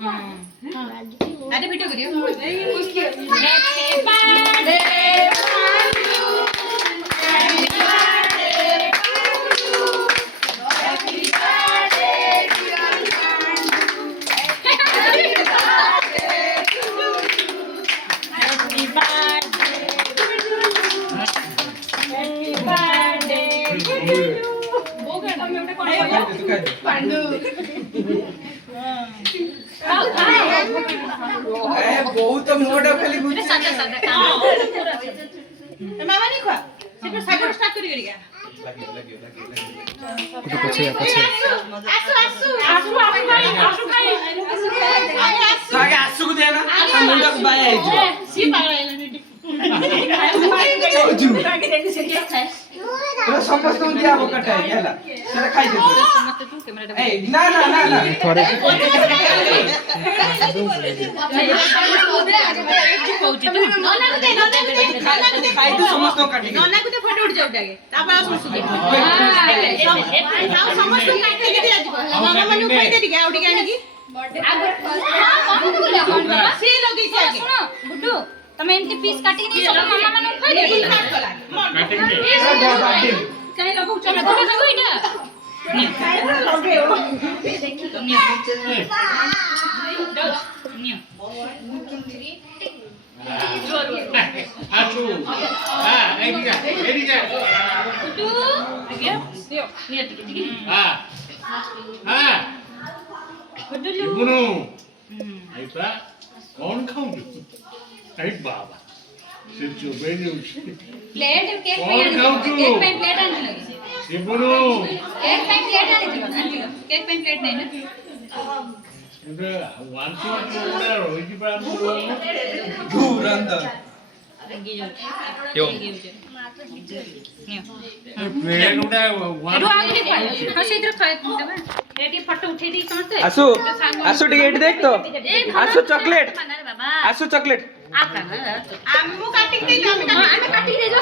अरे वीडियो करियो बहुत मोटा खाली गुच्छे सादा सादा काम मामा नहीं खा सिर्फ सागर स्टार्ट करी गया कुछ पछे पछे आसु आसु आसु आसु भाई आसु भाई आगे आसु को देना मुंडा को बाया है सी पागल है तो समस्त को दिया वो कटा है क्या सेटा खाई दे समस्त तू कैमरा ए ना ना ना ना थोड़े खाई दे समस्त को काटी नन्ना को तो फोटो उठ जाउ टागे तापर आसु सुके समस्त को काटी के दिया जीव मामा मनु कहि दे दिया उठी गानी की सी लगी छै सुनो गुड्डू तमे इनके पीस काटी नहीं सब मामा मनु खाइ दे काटेंगे कहीं लगो चलो तो लगो इना लगे हो देखी तो आसु एदिका गुड्डू आगे दियो निया टिके गुड्डू लो बुनु आइपा कौन खाऊं आई बाबा सिर्फ बेनी प्लेट केक कौन पे खाऊं केक पे प्लेट आने लगी ये बुनु केक पे प्लेट आने लगी केक पे प्लेट नहीं ना इधर वन टू उड़ा रोजी पर दूर अंदर यो प्लेट उड़ा वन एडो आगे नहीं खाए हां से इधर खाए देबे रेडी फोटो उठे दी समझते आसु आसु टिकट देख तो आसु चॉकलेट बाबा आसु चॉकलेट आम्मू काटी दे दो आम्ही काटी दे दो